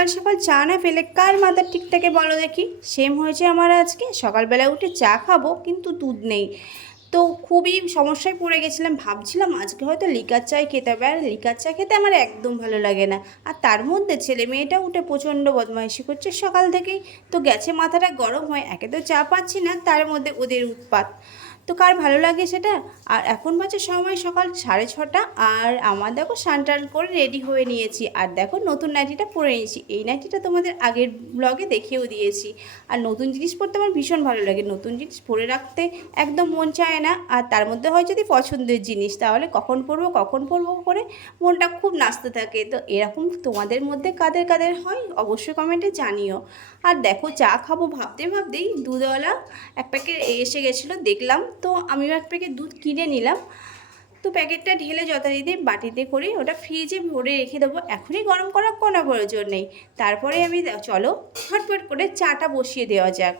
সকাল সকাল চা না ফেলে কার মাথা ঠিক থাকে বলো দেখি। সেম হয়েছে আমার আজকে, সকালবেলা উঠে চা খাবো কিন্তু দুধ নেই। তো খুবই সমস্যায় পড়ে গেছিলাম, ভাবছিলাম আজকে হয়তো লিকার চাই খেতে হবে, আর লিকার চা খেতে আমার একদম ভালো লাগে না। আর তার মধ্যে ছেলে মেয়েটা উঠে প্রচণ্ড বদমাইশি করছে সকাল থেকেই। তো গেছে মাথাটা গরম হয়ে, একে তো চা পাচ্ছি না, তার মধ্যে ওদের উৎপাত। তো কার ভালো লাগে সেটা। আর এখন বাজে সময় সকাল 6:30, আর আমার দেখো স্নান টান করে রেডি হয়ে নিয়েছি, আর দেখো নতুন নাইটিটা পরে নিয়েছি। এই নাইটিটা তোমাদের আগের ব্লগে দেখিয়েও দিয়েছি। আর নতুন জিনিস পরতে আমার ভীষণ ভালো লাগে, নতুন জিনিস পরে রাখতে একদম মন চায় না। আর তার মধ্যে হয় যদি পছন্দের জিনিস, তাহলে কখন পরবো করে মনটা খুব নাচতে থাকে। তো এরকম তোমাদের মধ্যে কাদের কাদের হয় অবশ্যই কমেন্টে জানিও। আর দেখো চা খাবো ভাবতে ভাবতেই দুধওয়ালা এক প্যাকেট এসে গেছিলো দেখলাম, তো আমিও এক প্যাকেট দুধ কিনে নিলাম। তো প্যাকেটটা ঢেলে যথারীতি বাটিতে করে ওটা ফ্রিজে ভরে রেখে দেবো, এখনই গরম করার কোনো প্রয়োজন নেই। তারপরে আমি চলো ফটফট করে চাটা বসিয়ে দেওয়া যাক।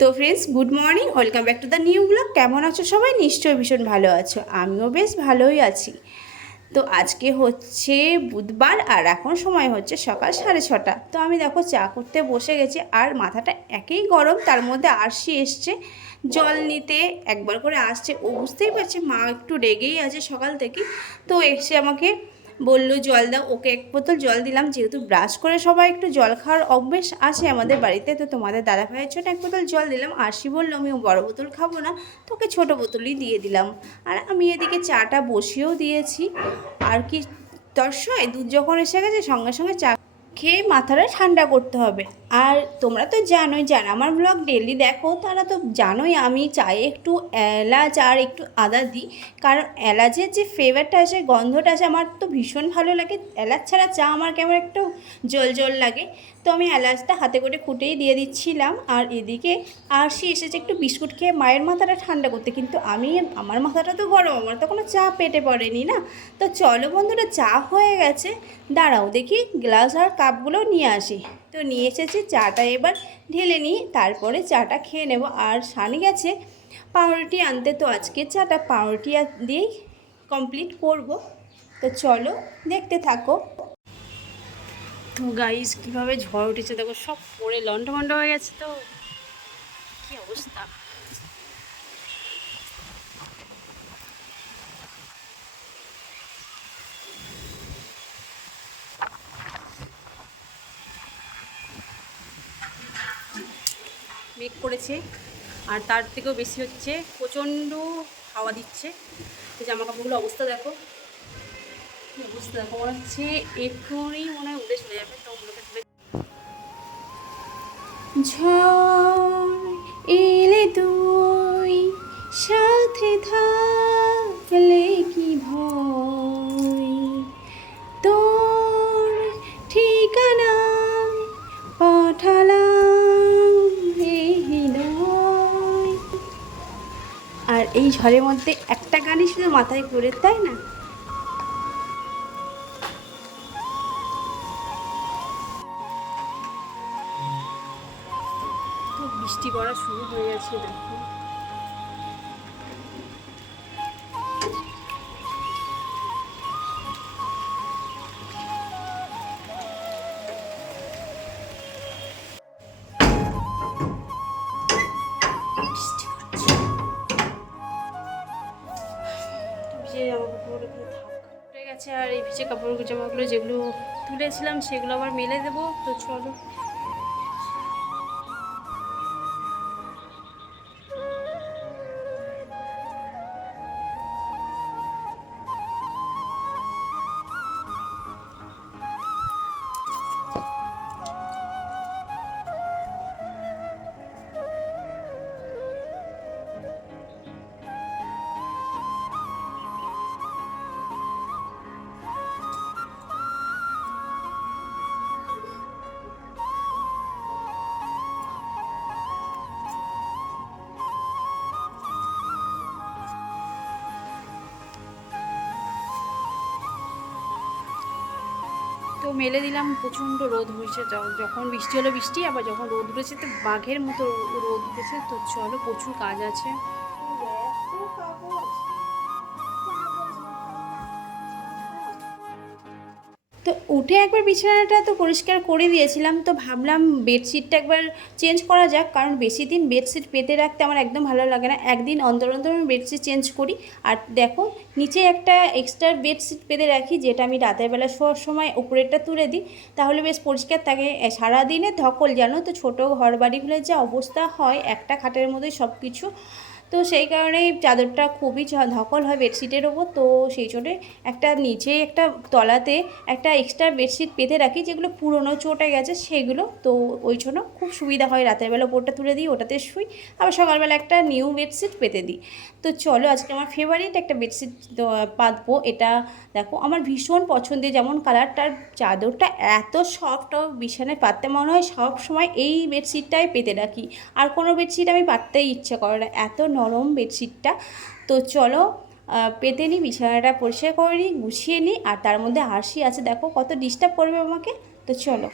তো friends, good morning, welcome back to the new blog. কেমন আছো সবাই? নিশ্চয়ই ভীষণ ভালো আছো, আমিও বেশ ভালোই আছি। তো আজকে হচ্ছে বুধবার, আর এখন সময় হচ্ছে সকাল 6:30। তো আমি দেখো চা করতে বসে গেছি, আর মাথাটা একেই গরম, তার মধ্যে আরশি এসছে জল নিতে, একবার করে আসছে। ও বুঝতেই পারছে মা একটু রেগেই আছে সকাল থেকে। তো এসে আমাকে বলল জল দাও, ওকে এক বোতল জল দিলাম, যেহেতু ব্রাশ করে সবাই একটু জল খাওয়ার অভ্যেস আছে আমাদের বাড়িতে। তো তোমাদের দাদা ভাইয়ের ছোটো এক বোতল জল দিলাম, আরশি বললো আমি বড় বোতল খাবো না, তোকে ছোটো বোতলই দিয়ে দিলাম। আর আমি এদিকে চাটা বসিয়েও দিয়েছি। আর কি তর্সয়, দুধ যখন এসে গেছে সঙ্গে সঙ্গে চা খেয়ে মাথাটা ঠান্ডা করতে হবে। আর তোমরা তো জানোই, যারা আমার ব্লগ ডেলি দেখো তারা তো জানোই আমি চায়ে একটু এলাচ আর একটু আদা দিই। কারণ এলাচের যে ফ্লেভারটা আছে, গন্ধটা আছে, আমার তো ভীষণ ভালো লাগে। এলাচ ছাড়া চা আমার কেমন একটু জল জল লাগে। তো আমি এলাচটা হাতে করে কুটেই দিয়ে দিচ্ছিলাম। আর এদিকে আরশি এসেছে একটু বিস্কুট খেয়ে মায়ের মাথাটা ঠান্ডা করতে, কিন্তু আমার মাথাটা তো গরম, আমার তো কোনো চা পেটে পড়েনি না। তো চলো বন্ধুরা, চা হয়ে গেছে, দাঁড়াও দেখি গ্লাস আর কাপগুলো নিয়ে আসি। তো নিয়ে এসেছি, চাটা এবার ঢেলে নিই, তারপরে চাটা খেয়ে নেব। আর সানি গেছে পাউরুটি আনতে, তো আজকে চাটা পাউরুটি দিয়েই কমপ্লিট করব। তো চলো দেখতে থাকো। তো গাইস, কীভাবে ঝড় উঠেছে দেখো, সব পড়ে লন্ডভন্ড হয়ে গেছে। তো কী অবস্থা। মেঘ করেছে, আর তার থেকেও বেশি হচ্ছে প্রচণ্ড হাওয়া দিচ্ছে। তো জামা কাপড়গুলো অবস্থা দেখো, কী অবস্থা দেখো, মনে হচ্ছে এক্ষুনি মনে হয় উড়ে চলে যাবে। তো ওগুলোকে তুলে ঝড় এলে তুই সাথে থাকলে কি ভয়, তোর ঠিকানা পাঠালাম এই হৃদয়। আর এই ঝড়ের মধ্যে একটা গানই শুধু মাথায় ঘুরে, তাই না? তো বৃষ্টি পড়া শুরু হয়ে গেছে দেখো। বৃষ্টি পড়ছে, ভিজে জামা কাপড়গুলো থাক উঠে গেছে। আর এই ভিজে কাপড় জামাগুলো যেগুলো তুলেছিলাম সেগুলো আবার মেলে দেবো। তো চলো। তো মেলে দিলাম, প্রচণ্ড রোদ হয়েছে। যখন বৃষ্টি হলো বৃষ্টি, আবার যখন রোদ উঠেছে তো বাঘের মতো রোদ উঠেছে। তো চলো, প্রচুর কাজ আছে। তো উঠে একবার বিছানাটা তো পরিষ্কার করে দিয়েছিলাম, তো ভাবলাম বেডশিটটা একবার চেঞ্জ করা যাক, কারণ বেশি দিন বেডশিট পেতে রাখতে আমার একদম ভালো লাগে না। একদিন অন্তর অন্তর আমি বেডশিট চেঞ্জ করি। আর দেখো নিচে একটা এক্সট্রা বেডশিট পেতে রাখি, যেটা আমি রাতের বেলা শোয়ার সময় উপরেরটা তুলে দিই, তাহলে বেশ পরিষ্কার থাকে। সারাদিনে ধকল জানো তো, ছোটো ঘর বাড়িগুলোর যে অবস্থা হয়, একটা খাটের মধ্যে সব কিছু, তো সেই কারণেই চাদরটা খুবই ধকল হয় বেডশিটের ওপর। তো সেই জন্যে একটা নিচে একটা তলাতে একটা এক্সট্রা বেডশিট পেতে রাখি, যেগুলো পুরনো চটে গেছে সেগুলো। তো ওই জন্য খুব সুবিধা হয়, রাতের বেলা ওপরটা তুলে দিই, ওটাতে শুই, আবার সকালবেলা একটা নিউ বেডশিট পেতে দিই। তো চলো আজকে আমার ফেভারিট একটা বেডশিট পাতবো। এটা দেখো আমার ভীষণ পছন্দের, যেমন কালারটার, চাদরটা এত সফট, বিছানায় পাততে মনে হয় সব সময় এই বেডশিটটাই পেতে রাখি, আর কোনো বেডশিট আমি পাততেই ইচ্ছে করে না, এত নরম বেডশিটটা। তো চলো পেতে নিই, বিছানাটা পরিষ্কার করে নিই, গুছিয়ে নিই। আর তার মধ্যে আরশি আছে, দেখো কত ডিস্টার্ব করবে আমাকে। তো চলো।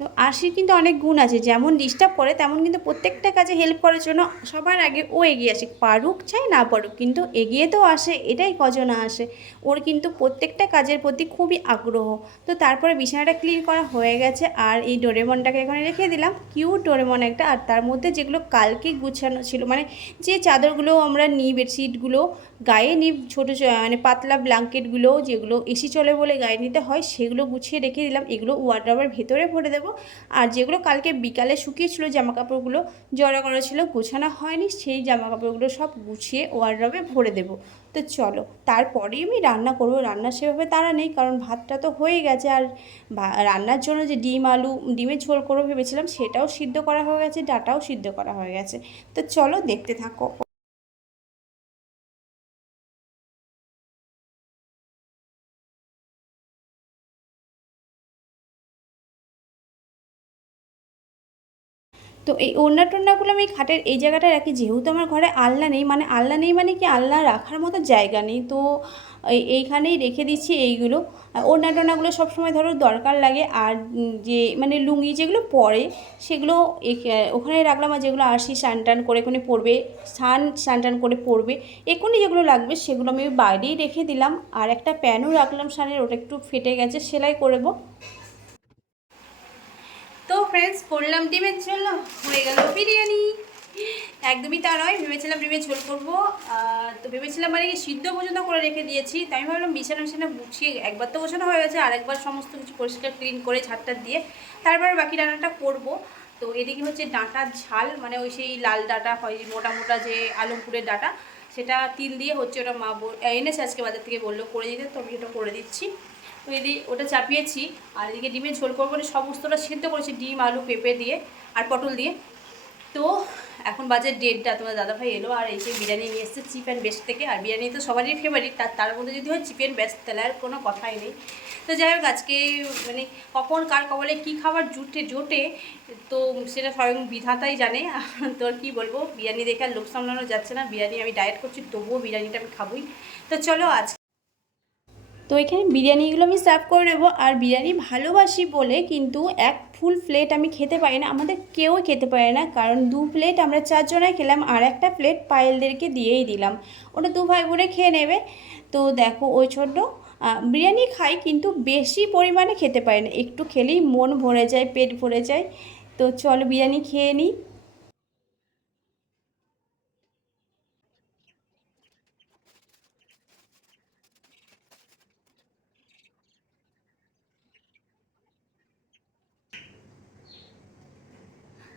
তো আশির কিন্তু অনেক গুণ আছে, যেমন ডিস্টার্ব করে তেমন কিন্তু প্রত্যেকটা কাজে হেল্প করার জন্য সবার আগে ও এগিয়ে আসে, পারুক চাই না পারুক, কিন্তু এগিয়ে তো আসে, এটাই কজনা আসে। ওর কিন্তু প্রত্যেকটা কাজের প্রতি খুবই আগ্রহ। তো তারপরে বিছানাটা ক্লিন করা হয়ে গেছে, আর এই ডোরেমনটাকে এখানে রেখে দিলাম, কিউট ডোরেমন একটা। আর তার মধ্যে যেগুলো কালকে গুছানো ছিল, মানে যে চাদরগুলো আমরা নিই, বেডশিটগুলো গায়ে নিই, ছোটো মানে পাতলা ব্ল্যাঙ্কেটগুলো যেগুলো এসি চলে বলে গায়ে নিতে হয়, সেগুলো গুছিয়ে রেখে দিলাম, এগুলো ওয়ার্ড্রবের ভেতরে ভরে দেবো। আর যেগুলো কালকে বিকালে শুকিয়েছিল, জামা কাপড়গুলো জড়ো করা ছিল, গোছানো হয়নি, সেই জামা কাপড়গুলো সব গুছিয়ে ওয়ার্ড্রবে ভরে দেবো। তো চলো, তারপরেই আমি রান্না করব। রান্না সেভাবে তাড়া নেই, কারণ ভাতটা তো হয়ে গেছে। আর রান্নার জন্য যে ডিমের ঝোল করবো ভেবেছিলাম, সেটাও সিদ্ধ করা হয়ে গেছে, ডাটাও সিদ্ধ করা হয়ে গেছে। তো চলো দেখতে থাকো। তো এই ওড়না টোড়নাগুলো আমি খাটের এই জায়গাটায় রাখি, যেহেতু আমার ঘরে আলনা নেই, মানে আলনা নেই মানে কি, আলনা রাখার মতো জায়গা নেই, তো এইখানেই রেখে দিচ্ছি এইগুলো। ওড়না টোড়নাগুলো সবসময় ধরো দরকার লাগে। আর যে মানে লুঙ্গি যেগুলো পরে, সেগুলো ওখানে রাখলাম। আর যেগুলো আসি স্নান টান করে এখানে পরবে, স্নান টান করে পরবে, এখনই যেগুলো লাগবে সেগুলো আমি বাইরেই রেখে দিলাম। আর একটা প্যানও রাখলাম স্নানের, ওটা একটু ফেটে গেছে, সেলাই করবো। তো ফ্রেন্ডস, করলাম ডিমের ঝোল, হয়ে গেল বিরিয়ানি। একদমই তা নয়, ভেবেছিলাম ডিমের ঝোল করবো, তো ভেবেছিলাম মানে কি সিদ্ধ পর্যন্ত করে রেখে দিয়েছি, তাই আমি ভাবলাম বিছানা গুছিয়ে একবার তো গোছানো হয়ে গেছে, আর একবার সমস্ত কিছু পরিষ্কার ক্লিন করে ঝাড়টা দিয়ে তারপরে বাকি রান্নাটা করব। তো এদিকে হচ্ছে ডাঁটার ঝাল, মানে ওই সেই লাল ডাঁটা হয়, মোটা মোটা যে আলমপুরের ডাঁটা, সেটা তিল দিয়ে হচ্ছে, ওটা মা এনেছে আজকে বাজার থেকে, বললো করে দিতে, তো আমি ওটা করে দিচ্ছি। তো এদিকে ওটা চাপিয়েছি, আর এদিকে ডিমের ঝোল করবো, সমস্তটা সিদ্ধ করেছি, ডিম আলু পেঁপে দিয়ে আর পটল দিয়ে। তো এখন বাজে 1:30, তোমার দাদাভাই এলো, আর এই যে বিরিয়ানি নিয়ে এসছে চিপ অ্যান্ড বেস্ট থেকে। আর বিরিয়ানি তো সবারই ফেভারিট, তার মধ্যে যদি হয় চিপ অ্যান্ড বেস্ট, তাহলে আর কোনো কথাই নেই। তো যাই হোক, আজকে মানে কখন কার কবলে কী খাবার জোটে, তো সেটা স্বয়ং বিধাতাই জানে। তো আর কী বলবো, বিরিয়ানি দেখে আর লোক সামলানো যাচ্ছে না। বিরিয়ানি আমি ডায়েট করছি, তবুও বিরিয়ানিটা আমি খাবই। তো চলো আজ, তো এখানে বিরিয়ানিগুলো আমি সার্ভ করে নেবো। আর বিরিয়ানি ভালোবাসি বলে কিন্তু এক ফুল প্লেট আমি খেতে পারি না, আমাদের কেউই খেতে পারে না, কারণ 2 প্লেট আমরা 4 জনায় খেলাম, আর একটা প্লেট পায়েলদেরকে দিয়েই দিলাম, ওটা 2 ভাই বোনে খেয়ে নেবে। তো দেখো ওই ছোট বিরিয়ানি খাই, কিন্তু বেশি পরিমাণে খেতে পারি না, একটু খেলেই মন ভরে যায়, পেট ভরে যায়। তো চলো বিরিয়ানি খেয়ে নিই।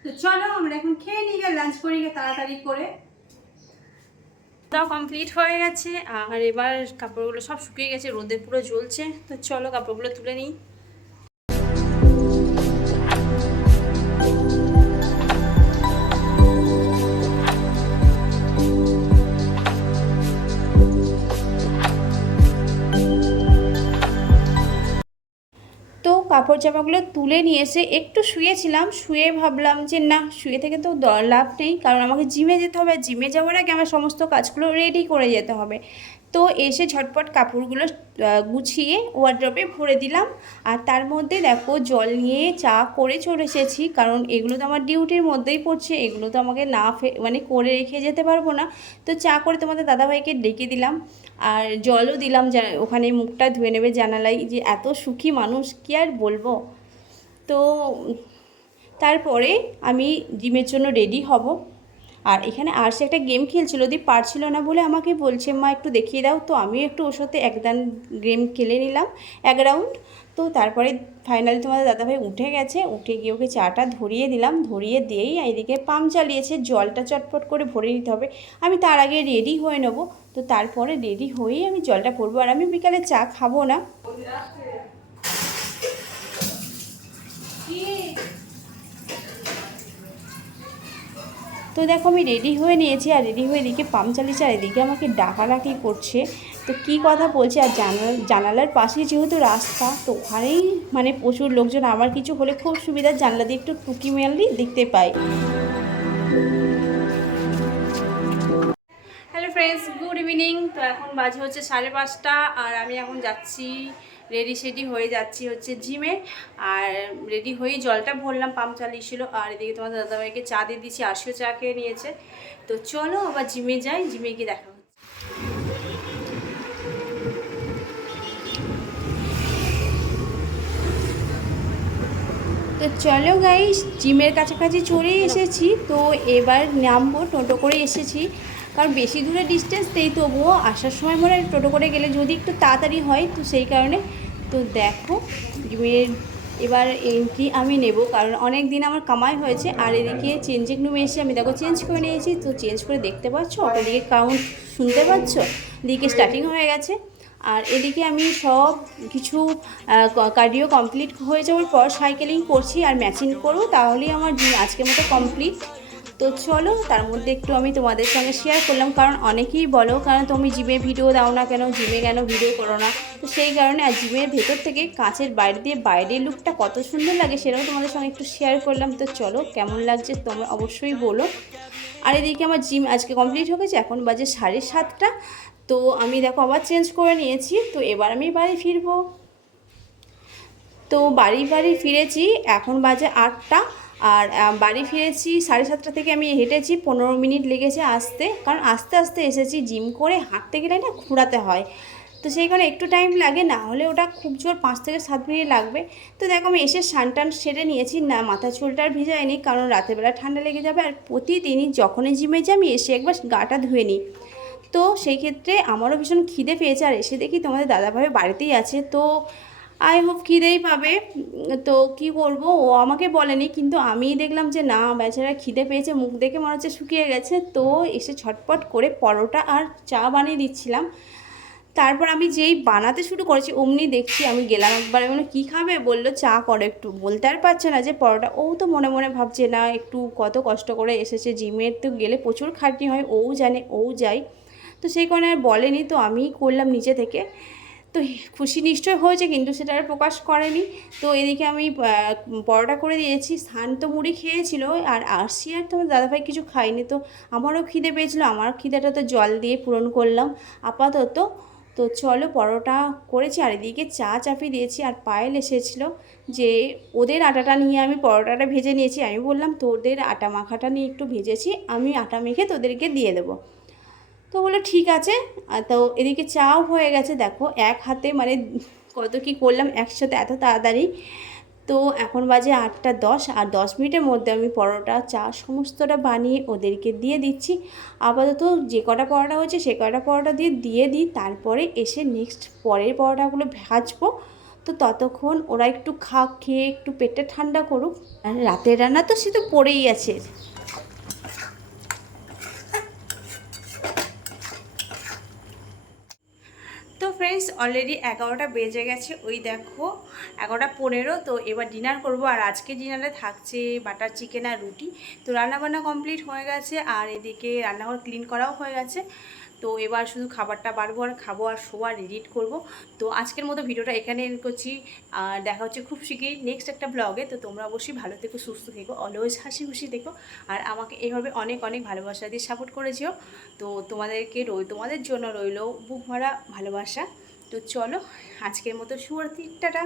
তো চলো আমরা এখন খেয়ে নিই, লাঞ্চ করি তাড়াতাড়ি করে। দাও কমপ্লিট হয়ে গেছে, আর এবার কাপড়গুলো সব শুকিয়ে গেছে, রোদে পুরো জ্বলছে। তো চলো কাপড়গুলো তুলে নিই। তো কাপড় জামাগুলো তুলে নিয়ে এসে একটু শুয়েছিলাম, শুয়ে ভাবলাম যে না, শুয়ে থেকে তো লাভ নেই, কারণ আমাকে জিমে যেতে হবে, জিমে যাওয়ার আগে আমার সমস্ত কাজগুলো রেডি করে যেতে হবে। তো এসে ঝটপট কাপড়গুলো গুছিয়ে ওয়ার্ড্রপে ভরে দিলাম। আর তার মধ্যে দেখো জল নিয়ে চা করে চলে এসেছি, কারণ এগুলো তো আমার ডিউটির মধ্যেই পড়ছে, এগুলো তো আমাকে না মানে করে রেখে যেতে পারবো না। তো চা করে তোমাদের দাদাভাইকে ডেকে দিলাম, আর জলও দিলাম, ওখানে মুখটা ধুয়ে নেবে জানালাই। যে এত সুখী মানুষ কি আর বলবো। তো তারপরে আমি জিমের জন্য রেডি হব। আর এখানে আরসি একটা গেম খেলছিল, ওদি পারছিল না বলে আমাকে বলছে মা একটু দেখিয়ে দাও। তো আমিও একটু ওর সাথে গেম খেলে নিলাম 1 রাউন্ড। তো তারপরে ফাইনালি তোমাদের দাদাভাই উঠে গেছে, উঠে গিয়ে ওকে চাটা ধরিয়ে দিলাম, ধরিয়ে দিয়েই এদিকে পাম্প চালিয়েছে, জলটা চটপট করে ভরে নিতে হবে। আমি তার আগে রেডি হয়ে নেব। তো তারপরে রেডি হয়েই আমি জলটা ভরবো। আর আমি বিকালে চা খাবো না। তো দেখো আমি রেডি হয়ে নিয়েছি, আর রেডি হয়ে এদিকে পাম্প চালিয়েছি, আর এদিকে আমাকে ডাকাডাকি করছে। তো কি কথা বলছে, আর জানালার পাশেই যেহেতু রাস্তা, তো ওখানেই মানে প্রচুর লোকজন। আমার কিছু হলে খুব সুবিধা, জানলা দিয়ে একটু টুকি মেললেই দেখতে পাই। Hello friends, good evening. তো এখন বাজে হচ্ছে 5:30, আর আমি এখন যাচ্ছি, রেডি হয়ে যাচ্ছি হচ্ছে জিমে। আর রেডি হয়েই জলটা ভরলাম, পাম্প চালিয়েছিল। আর এদিকে তোমাদের দাদাভাইকে চা দিয়ে দিচ্ছি, আরশিও চা খেয়ে নিয়েছে। তো চলো আবার জিমে যাই, জিমে গিয়ে দেখা হচ্ছে। তো চলো গাইস, জিমের কাছাকাছি চলে এসেছি। তো এবার নামবো, টোটো করে এসেছি, কারণ বেশি দূরে ডিস্টেন্স নেই, তবুও আসার সময় মনে হয় টোটো করে গেলে যদি একটু তাড়াতাড়ি হয়, তো সেই কারণে। তো দেখো জিমের এবার এন্ট্রি আমি নেব, কারণ অনেক দিন আমার কামাই হয়েছে। আর এদিকে চেঞ্জিং রুমে এসে আমি দেখো চেঞ্জ করে নিয়েছি। তো চেঞ্জ করে দেখতে পাচ্ছ, ওদিকে কাউন্ট শুনতে পাচ্ছ, এদিকে স্টার্টিং হয়ে গেছে। আর এদিকে আমি সব কিছু কার্ডিও কমপ্লিট হয়ে যাওয়ার পর সাইকেলিং করছি, আর ম্যাচিং করবো, তাহলেই আমার জিম আজকের মতো কমপ্লিট। তো চলো, তার মধ্যে একটু আমি তোমাদের সঙ্গে শেয়ার করলাম, কারণ অনেকেই বলো কারণ তুমি জিমে ভিডিও দাও না কেন, জিমে কেন ভিডিও করো না। তো সেই কারণে আর জিমের ভেতর থেকে কাঁচের বাইরে দিয়ে বাইরের লুকটা কত সুন্দর লাগে, সেটাও তোমাদের সঙ্গে একটু শেয়ার করলাম। তো চলো, কেমন লাগছে তোমরা অবশ্যই বলো। আর এদিকে আমার জিম আজকে কমপ্লিট হয়ে গেছে, এখন বাজে 7:30। তো আমি দেখো আবার চেঞ্জ করে নিয়েছি। তো এবার আমি বাড়ি ফিরবো। তো বাড়ি ফিরেছি, এখন বাজে 8টা। আর বাড়ি ফিরেছি 7:30 থেকে। আমি হেঁটেছি, 15 মিনিট লেগেছে আসতে, কারণ আস্তে আস্তে এসেছি। জিম করে হাঁটতে গেলে না ঘোরাতে হয়, তো সেই কারণে একটু টাইম লাগে, না হলে ওটা খুব জোর 5 থেকে 7 মিনিট লাগবে। তো দেখো আমি এসে স্নান সেরে নিয়েছি, না মাথা চুলটার ভিজাইনি, কারণ রাতেরবেলা ঠান্ডা লেগে যাবে। আর প্রতিদিনই যখনই জিমে যাই আমি এসে একবার গাটা ধুয়ে নিই। তো সেই ক্ষেত্রে আমারও ভীষণ খিদে পেয়েছে, আর এসে দেখি তোমাদের দাদাভাই বাড়িতেই আছে। তো আই হোপ খিদেই পাবে। তো কি করব, ও আমাকে বলেনি, কিন্তু আমি দেখলাম যে না, বেচারা খিদে পেয়েছে, মুখ দেখে মনে হচ্ছে শুকিয়ে গেছে। তো এসে ছটপট করে পরোটা আর চা বানিয়ে দিচ্ছিলাম। তারপর আমি যেই বানাতে শুরু করেছি, অমনি দেখছি, আমি গেলাম একবার, মানে কী খাবে বললো চা করো একটু, বলতে আর পারছে না যে পরোটা। ও তো মনে মনে ভাবছে না, একটু কত কষ্ট করে এসেছে জিমের, তো গেলে প্রচুর খাটনি হয়, ও জানে, ও যায়। তো সেই কারণে আর বলেনি, তো আমিই করলাম নিজে থেকে। তো খুশি নিশ্চয় হয়েছে, কিন্তু সেটা আর প্রকাশ করেনি। তো এদিকে আমি পরোটা করে দিয়েছি, স্থান তো মুড়ি খেয়েছিল, আর আরসি আর তোমার দাদাভাই কিছু খাইনি। তো আমারও খিদে পেয়েছিলো, আমার খিদেটা তো জল দিয়ে পূরণ করলাম আপাতত। তো চলো, পরোটা করেছি, আর এদিকে চা চাপিয়ে দিয়েছি। আর পায়েল এসেছিলো, যে ওদের আটাটা নিয়ে আমি পরোটাটা ভেজে নিয়েছি। আমি বললাম তোদের আটা মাখাটা নিয়ে একটু ভেজেছি, আমি আটা মেখে তোদেরকে দিয়ে দেবো। তো বললো ঠিক আছে। তো এদিকে চাও হয়ে গেছে, দেখো এক হাতে মানে কত কি করলাম একসাথে এত তাড়াতাড়ি। তো এখন বাজে 8:10, আর 10 মিনিটের মধ্যে আমি পরোটা চা সমস্তটা বানিয়ে ওদেরকে দিয়ে দিচ্ছি। আপাতত যে কটা পরোটা হয়েছে সে কটা পরোটা দিয়ে দিই, তারপরে এসে নেক্সট পরের পরোটাগুলো ভাজবো। তো ততক্ষণ ওরা একটু খেয়ে একটু পেটটা ঠান্ডা করুক। আর রাতের রান্না তো সে তো পড়েই আছে। তো ফ্রেন্ডস, অলরেডি 11টা বেজে গেছে, ওই দেখো 11:15। তো এবার ডিনার করব, আর আজকে ডিনারে থাকছে বাটার চিকেন আর রুটি। তো রান্নাবান্না কমপ্লিট হয়ে গেছে, আর এদিকে রান্নাঘর ক্লিন করাও হয়ে গেছে। তো এবার শুধু খাবারটা বাড়বো আর খাবো আর শোয়ার এডিট করব। তো আজকের মতো ভিডিওটা এখানে এন্ড করছি। আর দেখা হচ্ছে খুব শীঘ্রই নেক্সট একটা ব্লগে। তো তোমরা অবশ্যই ভালো থেকো, সুস্থ থেকো, অলওয়েজ হাসি খুশি থেকো। আর আমাকে এইভাবে অনেক অনেক ভালোবাসা দিয়ে সাপোর্ট করেছিও। তো তোমাদের জন্য রইলো বুক ভরা ভালোবাসা। তো চলো আজকের মতো শুভরাত্রি, টাটা।